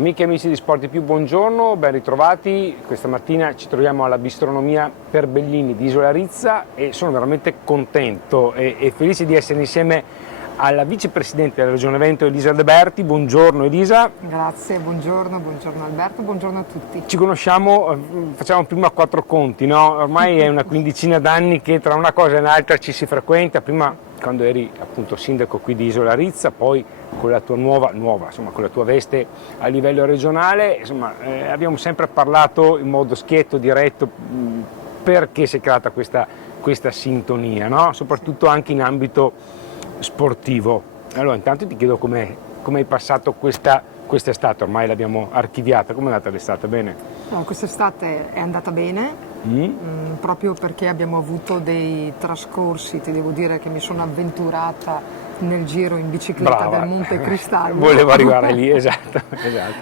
Amiche e amici di Sport di Più, buongiorno, ben ritrovati. Questa mattina ci troviamo alla bistronomia per Bellini di Isola Rizza e sono veramente contento e felice di essere insieme alla vicepresidente della Regione Veneto, Elisa De Berti. Buongiorno Elisa. Grazie, buongiorno Alberto, buongiorno a tutti. Ci conosciamo, facciamo prima quattro conti, no? Ormai è una quindicina d'anni che tra una cosa e un'altra ci si frequenta, prima quando eri appunto sindaco qui di Isola Rizza, poi con la tua nuova, insomma, con la tua veste a livello regionale, insomma, abbiamo sempre parlato in modo schietto, diretto, perché si è creata questa sintonia, no? Soprattutto anche in ambito sportivo. Allora intanto ti chiedo come hai passato quest'estate, ormai l'abbiamo archiviata, come è andata l'estate? Bene? No, quest'estate è andata bene, proprio perché abbiamo avuto dei trascorsi, ti devo dire che mi sono avventurata nel giro in bicicletta del Monte Cristallo. Volevo arrivare lì, esatto.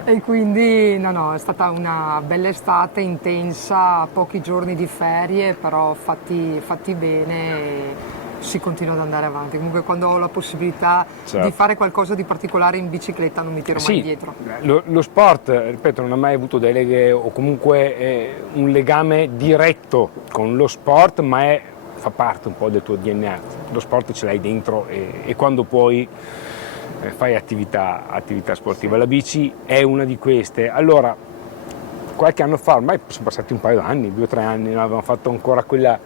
E quindi no, è stata una bella estate intensa, pochi giorni di ferie, però fatti bene e si continua ad andare avanti. Comunque quando ho la possibilità di fare qualcosa di particolare in bicicletta non mi tiro mai dietro. Lo sport, ripeto, non ha mai avuto deleghe o comunque un legame diretto con lo sport, ma fa parte un po' del tuo DNA. Lo sport ce l'hai dentro e quando puoi fai attività sportiva. La bici è una di queste. Allora, qualche anno fa, ormai sono passati un paio d'anni, 2 o 3 anni, no? Avevamo fatto ancora quella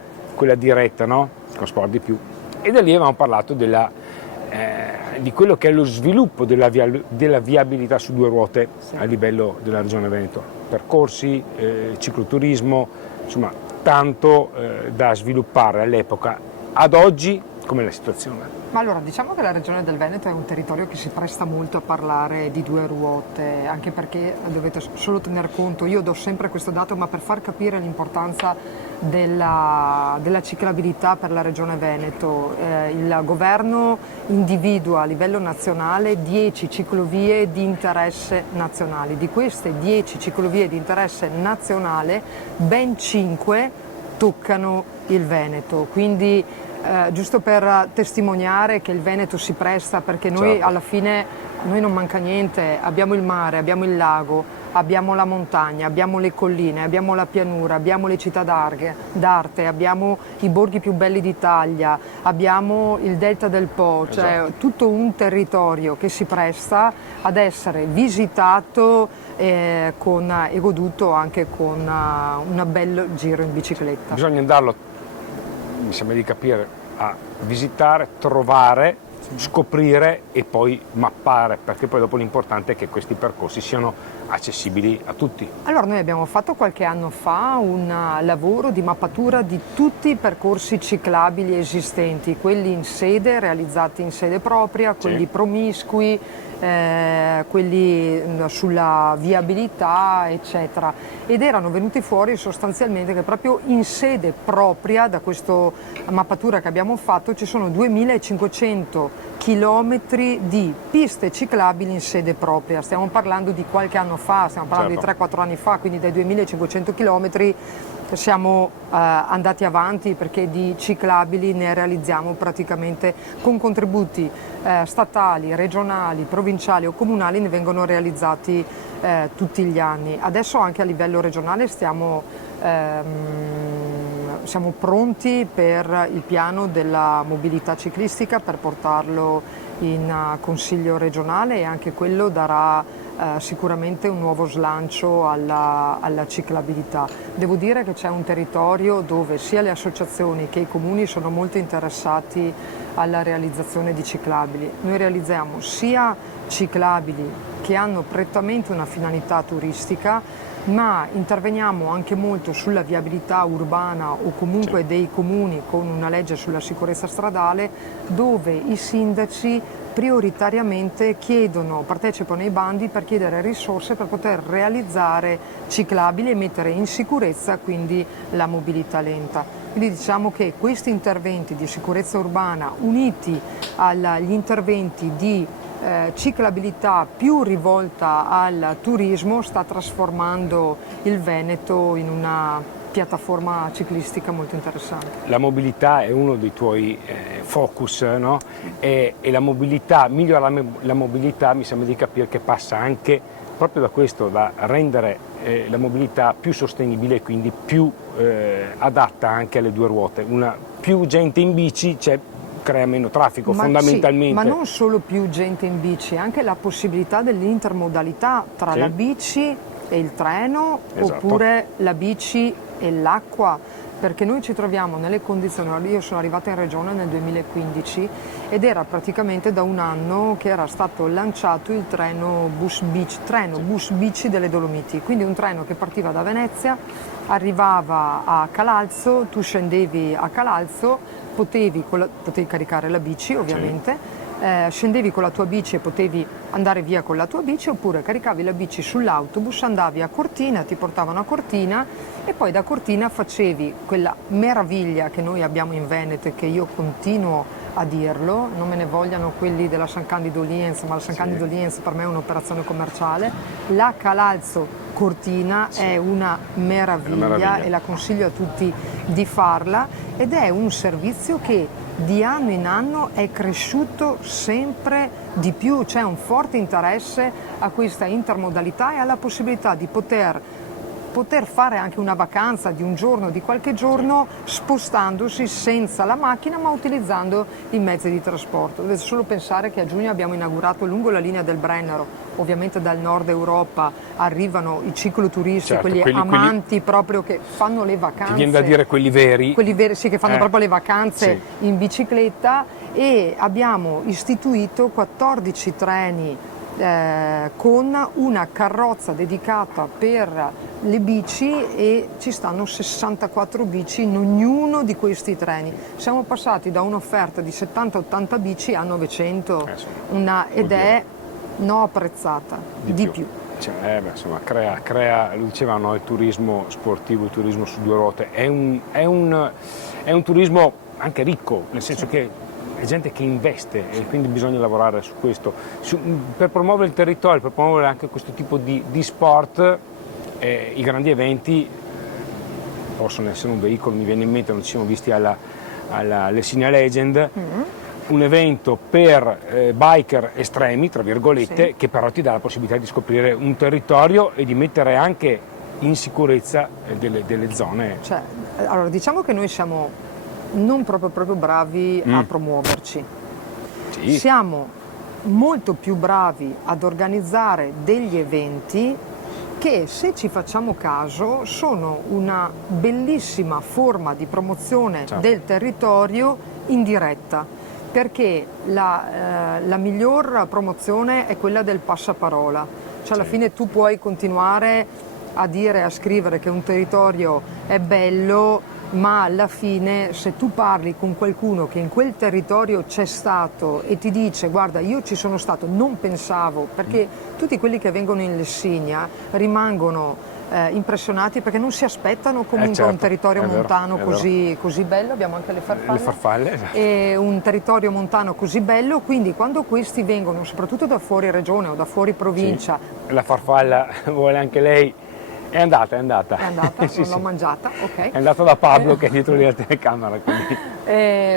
diretta, no? Con Sport di Più, e da lì avevamo parlato di quello che è lo sviluppo della viabilità su 2 ruote a livello della Regione Veneto, percorsi, cicloturismo, insomma tanto da sviluppare all'epoca. Ad oggi com'è la situazione? Ma allora, diciamo che la Regione del Veneto è un territorio che si presta molto a parlare di 2 ruote, anche perché dovete solo tener conto, io do sempre questo dato, ma per far capire l'importanza della ciclabilità per la Regione Veneto, il governo individua a livello nazionale 10 ciclovie di interesse nazionale. Di queste 10 ciclovie di interesse nazionale, ben 5 toccano il Veneto, quindi giusto per testimoniare che il Veneto si presta, perché noi alla fine, a noi non manca niente, abbiamo il mare, abbiamo il lago, abbiamo la montagna, abbiamo le colline, abbiamo la pianura, abbiamo le città d'arte, abbiamo i borghi più belli d'Italia, abbiamo il delta del Po, cioè tutto un territorio che si presta ad essere visitato e goduto anche con un bel giro in bicicletta. Bisogna andarlo, mi sembra di capire, a visitare, trovare, scoprire e poi mappare, perché poi dopo l'importante è che questi percorsi siano accessibili a tutti. Allora noi abbiamo fatto qualche anno fa un lavoro di mappatura di tutti i percorsi ciclabili esistenti, quelli realizzati in sede propria, quelli promiscui, quelli sulla viabilità, eccetera, ed erano venuti fuori sostanzialmente che proprio in sede propria, da questa mappatura che abbiamo fatto, ci sono 2500 chilometri di piste ciclabili in sede propria. Stiamo parlando di qualche anno fa, stiamo parlando di 3-4 anni fa, quindi dai 2500 chilometri siamo andati avanti, perché di ciclabili ne realizziamo praticamente con contributi statali, regionali, provinciali o comunali, ne vengono realizzati tutti gli anni. Adesso anche a livello regionale siamo pronti per il piano della mobilità ciclistica, per portarlo in consiglio regionale, e anche quello darà sicuramente un nuovo slancio alla ciclabilità. Devo dire che c'è un territorio dove sia le associazioni che i comuni sono molto interessati alla realizzazione di ciclabili. Noi realizziamo sia ciclabili che hanno prettamente una finalità turistica, ma interveniamo anche molto sulla viabilità urbana o comunque dei comuni con una legge sulla sicurezza stradale, dove i sindaci prioritariamente partecipano ai bandi per chiedere risorse per poter realizzare ciclabili e mettere in sicurezza quindi la mobilità lenta. Quindi diciamo che questi interventi di sicurezza urbana, uniti agli interventi di ciclabilità più rivolta al turismo, sta trasformando il Veneto in una piattaforma ciclistica molto interessante. La mobilità è uno dei tuoi focus, no? E la mobilità, migliorare la mobilità, mi sembra di capire che passa anche proprio da questo, da rendere la mobilità più sostenibile e quindi più adatta anche alle due ruote. Più gente in bici crea meno traffico, fondamentalmente. Sì, ma non solo più gente in bici, anche la possibilità dell'intermodalità tra la bici e il treno, oppure la bici e l'acqua, perché noi ci troviamo nelle condizioni. Io sono arrivata in regione nel 2015 ed era praticamente da un anno che era stato lanciato il treno bus bici delle Dolomiti, quindi un treno che partiva da Venezia, arrivava a Calalzo, tu scendevi a Calalzo, potevi caricare la bici ovviamente, scendevi con la tua bici e potevi andare via con la tua bici, oppure caricavi la bici sull'autobus, andavi a Cortina, ti portavano a Cortina e poi da Cortina facevi quella meraviglia che noi abbiamo in Veneto e che io continuo a dirlo, non me ne vogliano quelli della San Candido Lienz, ma la San Candido Lienz per me è un'operazione commerciale. La Calalzo Cortina è una meraviglia e la consiglio a tutti di farla, ed è un servizio che di anno in anno è cresciuto sempre di più, c'è un forte interesse a questa intermodalità e alla possibilità di poter fare anche una vacanza di un giorno, di qualche giorno, spostandosi senza la macchina ma utilizzando i mezzi di trasporto. Dovete solo pensare che a giugno abbiamo inaugurato lungo la linea del Brennero, ovviamente dal nord Europa arrivano i cicloturisti, quelli amanti proprio che fanno le vacanze. Ti viene da dire quelli veri? Quelli veri, sì, che fanno proprio le vacanze in bicicletta, e abbiamo istituito 14 treni con una carrozza dedicata per le bici, e ci stanno 64 bici in ognuno di questi treni. Siamo passati da un'offerta di 70-80 bici a 900, ed è apprezzata di più. Insomma, crea, lo dicevano, il turismo sportivo, il turismo su due ruote, è un turismo anche ricco, nel senso che è gente che investe e quindi bisogna lavorare su questo, per promuovere il territorio, per promuovere anche questo tipo di sport. I grandi eventi possono essere un veicolo, mi viene in mente, non ci siamo visti alla Lessinia Legend, un evento per biker estremi, tra virgolette, che però ti dà la possibilità di scoprire un territorio e di mettere anche in sicurezza delle zone. Allora, diciamo che noi siamo non proprio bravi a promuoverci. Siamo molto più bravi ad organizzare degli eventi che, se ci facciamo caso, sono una bellissima forma di promozione del territorio in diretta, perché la miglior promozione è quella del passaparola, alla fine tu puoi continuare a dire, a scrivere che un territorio è bello, ma alla fine, se tu parli con qualcuno che in quel territorio c'è stato e ti dice guarda, io ci sono stato, non pensavo, perché tutti quelli che vengono in Lessinia rimangono impressionati perché non si aspettano comunque un territorio montano così bello. Abbiamo anche le farfalle, e un territorio montano così bello, quindi quando questi vengono soprattutto da fuori regione o da fuori provincia. La farfalla vuole anche lei. È andata, non l'ho mangiata, ok. È andata da Pablo che è dietro lì la telecamera.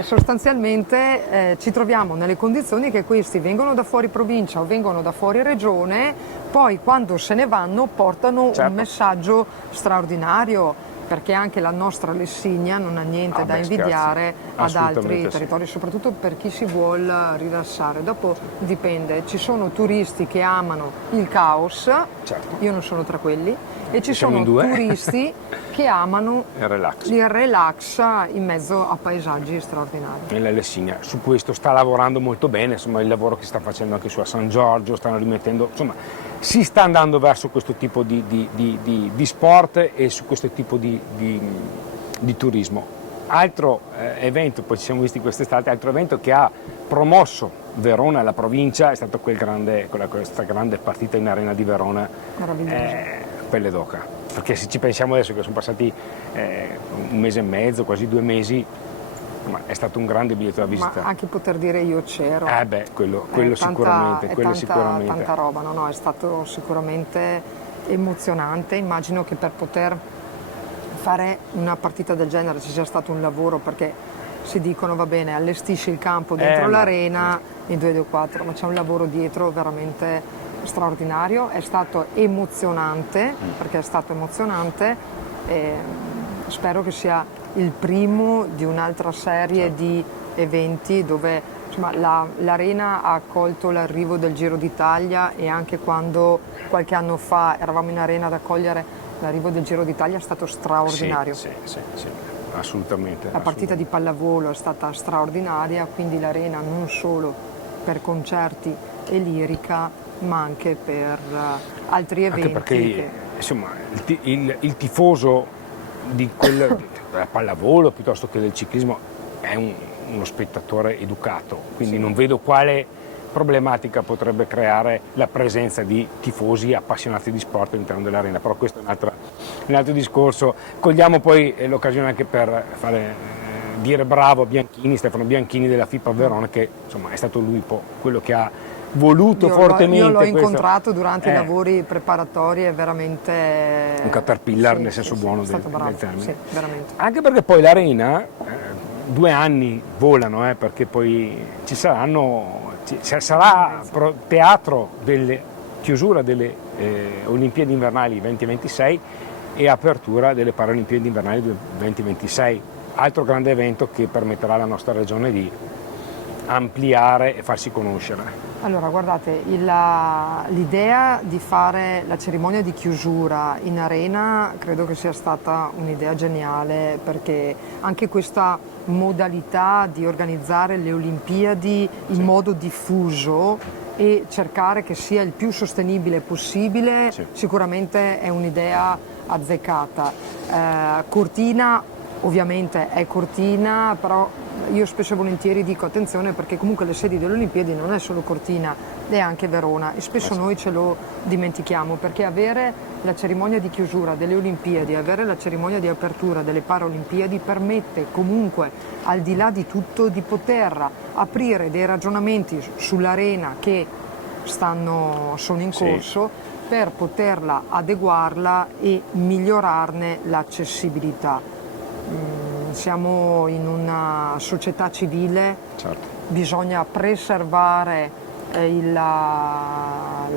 Sostanzialmente ci troviamo nelle condizioni che questi vengono da fuori provincia o vengono da fuori regione, poi quando se ne vanno portano un messaggio straordinario, perché anche la nostra Lessinia non ha niente da invidiare ad altri territori, soprattutto per chi si vuol rilassare. Dopo dipende, ci sono turisti che amano il caos, io non sono tra quelli, e ci sono turisti che amano il relax in mezzo a paesaggi straordinari. E la Lessinia su questo sta lavorando molto bene, insomma, il lavoro che sta facendo anche su a San Giorgio, stanno rimettendo, insomma, si sta andando verso questo tipo di sport e su questo tipo di turismo. Altro evento, poi ci siamo visti quest'estate, altro evento che ha promosso Verona e la provincia è stato questa grande partita in Arena di Verona, Pelle d'Oca, perché se ci pensiamo adesso che sono passati un mese e mezzo, quasi 2 mesi, ma è stato un grande biglietto da visita. Ma anche poter dire io c'ero. Quello sicuramente. Tanta roba, no, è stato sicuramente emozionante. Immagino che per poter fare una partita del genere ci sia stato un lavoro, perché si dicono va bene, allestisci il campo dentro l'arena in 2-2-4, ma c'è un lavoro dietro veramente straordinario, è stato emozionante, perché è stato emozionante, e spero che sia il primo di un'altra serie di eventi dove insomma, l'Arena ha accolto l'arrivo del Giro d'Italia, e anche quando qualche anno fa eravamo in Arena ad accogliere l'arrivo del Giro d'Italia è stato straordinario. Sì, assolutamente. La partita di pallavolo è stata straordinaria, quindi l'Arena non solo per concerti e lirica, ma anche per altri eventi. Anche perché insomma, il tifoso della pallavolo piuttosto che del ciclismo è uno spettatore educato, quindi non vedo quale problematica potrebbe creare la presenza di tifosi appassionati di sport all'interno dell'Arena, però questo è un altro discorso. Cogliamo poi l'occasione anche per dire bravo a Bianchini, Stefano Bianchini della FIPA Verona, che insomma è stato lui quello che ha voluto fortemente. Io l'ho incontrato durante i lavori preparatori, è veramente un caterpillar nel senso buono del termine. Sì, veramente. Anche perché poi l'Arena 2 anni volano, perché poi sarà teatro delle chiusura delle Olimpiadi invernali 2026 e apertura delle Paralimpiadi invernali 2026, altro grande evento che permetterà alla nostra regione di ampliare e farsi conoscere. Allora, guardate, l'idea di fare la cerimonia di chiusura in Arena credo che sia stata un'idea geniale, perché anche questa modalità di organizzare le Olimpiadi in modo diffuso e cercare che sia il più sostenibile possibile, sicuramente è un'idea azzeccata. Cortina ovviamente è Cortina, però io spesso e volentieri dico attenzione, perché comunque le sedi delle Olimpiadi non è solo Cortina, è anche Verona, e spesso noi ce lo dimentichiamo, perché avere la cerimonia di chiusura delle Olimpiadi, avere la cerimonia di apertura delle Paralimpiadi permette comunque, al di là di tutto, di poter aprire dei ragionamenti sull'Arena che sono in corso, per poterla adeguarla e migliorarne l'accessibilità. Siamo in una società civile, bisogna preservare la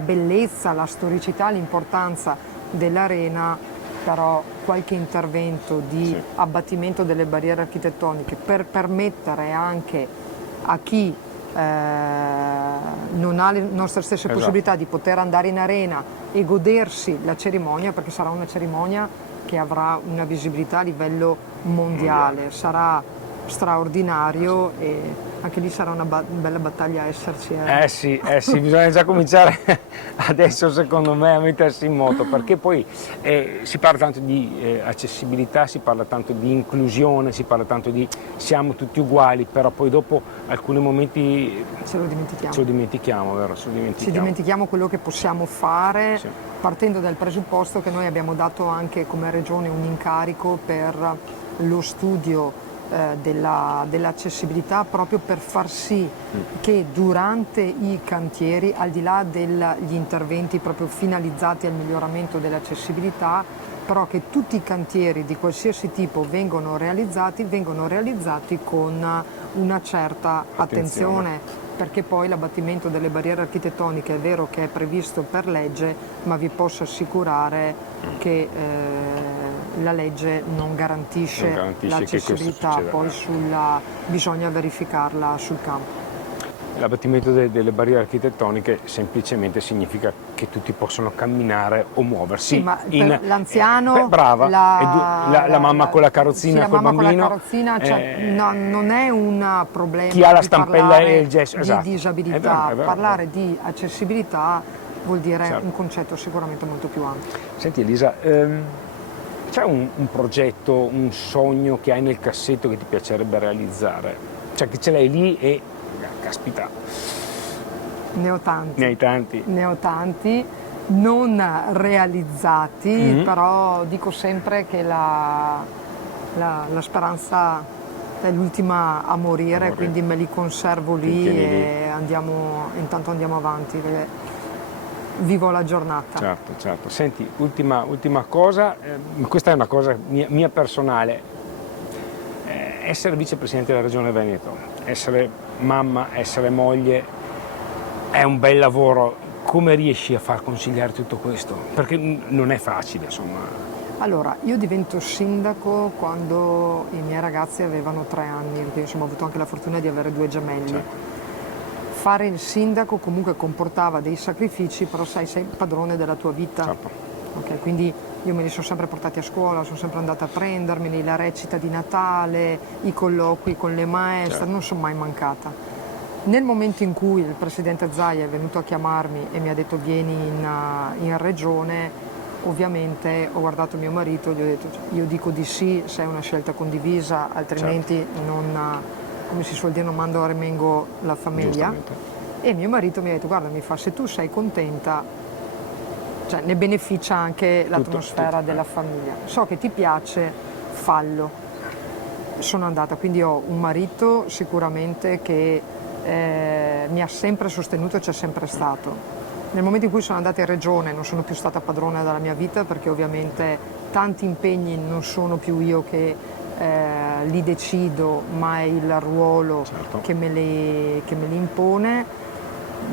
bellezza, la storicità, l'importanza dell'Arena, però qualche intervento di abbattimento delle barriere architettoniche per permettere anche a chi non ha le nostre stesse possibilità di poter andare in Arena e godersi la cerimonia, perché sarà una cerimonia che avrà una visibilità a livello mondiale, sarà straordinario, e anche lì sarà una bella battaglia a esserci. Sì, bisogna già cominciare adesso secondo me a mettersi in moto, perché poi si parla tanto di accessibilità, si parla tanto di inclusione, si parla tanto di siamo tutti uguali, però poi dopo alcuni momenti ce lo dimentichiamo, vero? Ci dimentichiamo quello che possiamo fare, partendo dal presupposto che noi abbiamo dato anche come Regione un incarico per lo studio dell'accessibilità, proprio per far sì che durante i cantieri, al di là degli interventi proprio finalizzati al miglioramento dell'accessibilità, però che tutti i cantieri di qualsiasi tipo vengono realizzati con una certa attenzione, perché poi l'abbattimento delle barriere architettoniche è vero che è previsto per legge, ma vi posso assicurare che la legge non garantisce l'accessibilità, poi bisogna verificarla sul campo. L'abbattimento delle barriere architettoniche semplicemente significa che tutti possono camminare o muoversi. Sì, ma l'anziano, brava, la mamma con la carrozzina, col bambino. Non è un problema. Chi ha la stampella e il gesso, di disabilità. È vero. Parlare di accessibilità vuol dire un concetto sicuramente molto più ampio. Senti Elisa, c'è un progetto, un sogno che hai nel cassetto che ti piacerebbe realizzare? Cioè che ce l'hai lì e caspita. Ne ho tanti. Ne hai tanti? Ne ho tanti, non realizzati, però dico sempre che la speranza è l'ultima a morire, quindi me li conservo lì e intanto andiamo avanti, perché vivo la giornata. Certo. Senti, ultima cosa, questa è una cosa mia personale. Essere vicepresidente della Regione Veneto, essere mamma, essere moglie, è un bel lavoro come riesci a far conciliare tutto questo? Perché non è facile, insomma. Allora, io divento sindaco quando i miei ragazzi avevano 3 anni, perché insomma ho avuto anche la fortuna di avere 2 gemelli. Certo. Fare il sindaco comunque comportava dei sacrifici, però sei padrone della tua vita. Certo. Ok, quindi io me li sono sempre portati a scuola, sono sempre andata a prendermeli, la recita di Natale, i colloqui con le maestre, Certo. non sono mai mancata. Nel momento in cui il presidente Zaia è venuto a chiamarmi e mi ha detto vieni in regione, ovviamente ho guardato mio marito e gli ho detto io dico di sì se è una scelta condivisa, altrimenti non, come si suol dire, non mando a remengo la famiglia. E mio marito mi ha detto guarda, mi fa, se tu sei contenta, cioè ne beneficia anche l'atmosfera della famiglia. So che ti piace, fallo. Sono andata, quindi ho un marito sicuramente che mi ha sempre sostenuto e c'è sempre stato. Nel momento in cui sono andata in regione non sono più stata padrona della mia vita, perché ovviamente tanti impegni non sono più io che li decido, ma è il ruolo Certo. che me li impone.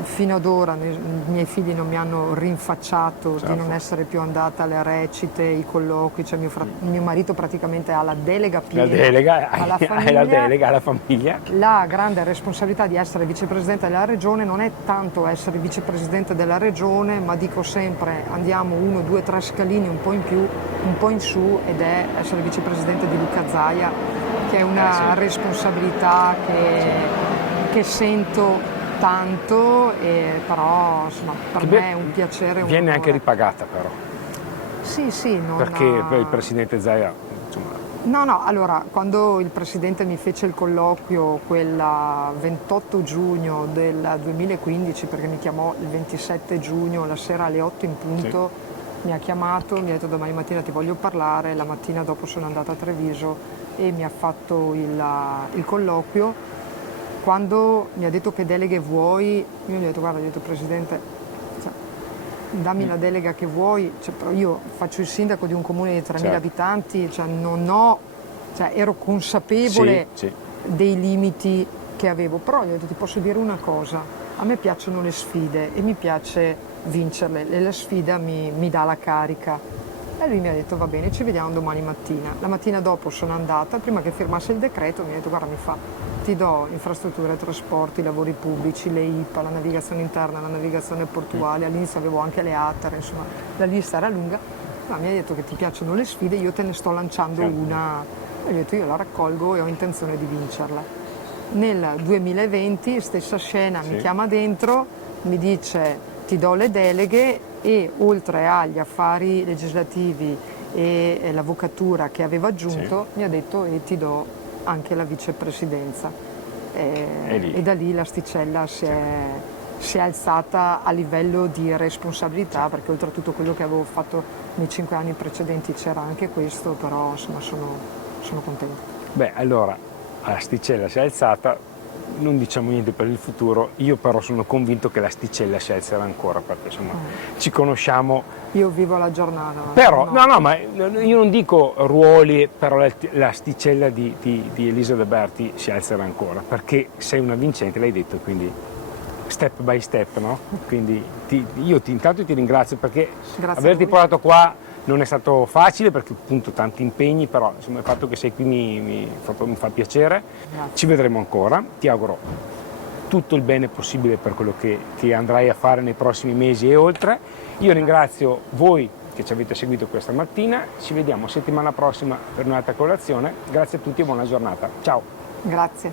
Fino ad ora i miei figli non mi hanno rinfacciato Certo. di non essere più andata alle recite, ai colloqui, cioè mio marito praticamente ha la delega piena alla famiglia. Hai la delega alla famiglia. La grande responsabilità di essere vicepresidente della regione non è tanto essere vicepresidente della regione, ma dico sempre andiamo 1, 2, 3 scalini un po' in più, un po' in su, ed è essere vicepresidente di Luca Zaia, che è una responsabilità che sento tanto, però insomma, per me è un piacere. Viene anche ripagata però. Sì, non perché il presidente Zaia, insomma. No, allora, quando il presidente mi fece il colloquio quel 28 giugno del 2015, perché mi chiamò il 27 giugno, la sera alle 8 in punto, mi ha chiamato, mi ha detto domani mattina ti voglio parlare, la mattina dopo sono andata a Treviso e mi ha fatto il colloquio. Quando mi ha detto che deleghe vuoi, io gli ho detto guarda, presidente, cioè, dammi la delega che vuoi, cioè, però io faccio il sindaco di un comune di 3.000 abitanti, cioè, ero consapevole dei limiti che avevo, però gli ho detto ti posso dire una cosa, a me piacciono le sfide e mi piace vincerle, e la sfida mi dà la carica. E lui mi ha detto va bene, ci vediamo domani mattina. La mattina dopo sono andata, prima che firmasse il decreto mi ha detto guarda, ti do infrastrutture, trasporti, lavori pubblici, le IPA, la navigazione interna, la navigazione portuale, all'inizio avevo anche le ATER, insomma la lista era lunga, ma mi ha detto che ti piacciono le sfide, io te ne sto lanciando una, e gli ho detto io la raccolgo e ho intenzione di vincerla. Nel 2020 stessa scena, mi chiama dentro, mi dice ti do le deleghe, e oltre agli affari legislativi e l'avvocatura che aveva aggiunto mi ha detto e ti do anche la vicepresidenza, e da lì l'asticella si è alzata a livello di responsabilità, perché oltre a tutto quello che avevo fatto nei 5 anni precedenti c'era anche questo, però insomma sono contenta. Beh, allora l'asticella si è alzata, non diciamo niente per il futuro, io però sono convinto che l'asticella si alzerà ancora, perché insomma ci conosciamo. Io vivo la giornata. Però, no, ma io non dico ruoli, però l'asticella di Elisa De Berti si alzerà ancora, perché sei una vincente, l'hai detto, quindi step by step, no? Quindi io intanto ti ringrazio, perché averti portato qua non è stato facile, perché appunto tanti impegni, però insomma il fatto che sei qui mi fa piacere. Grazie. Ci vedremo ancora, ti auguro tutto il bene possibile per quello che andrai a fare nei prossimi mesi e oltre. Io ringrazio voi che ci avete seguito questa mattina, ci vediamo settimana prossima per un'altra colazione, grazie a tutti e buona giornata. Ciao! Grazie.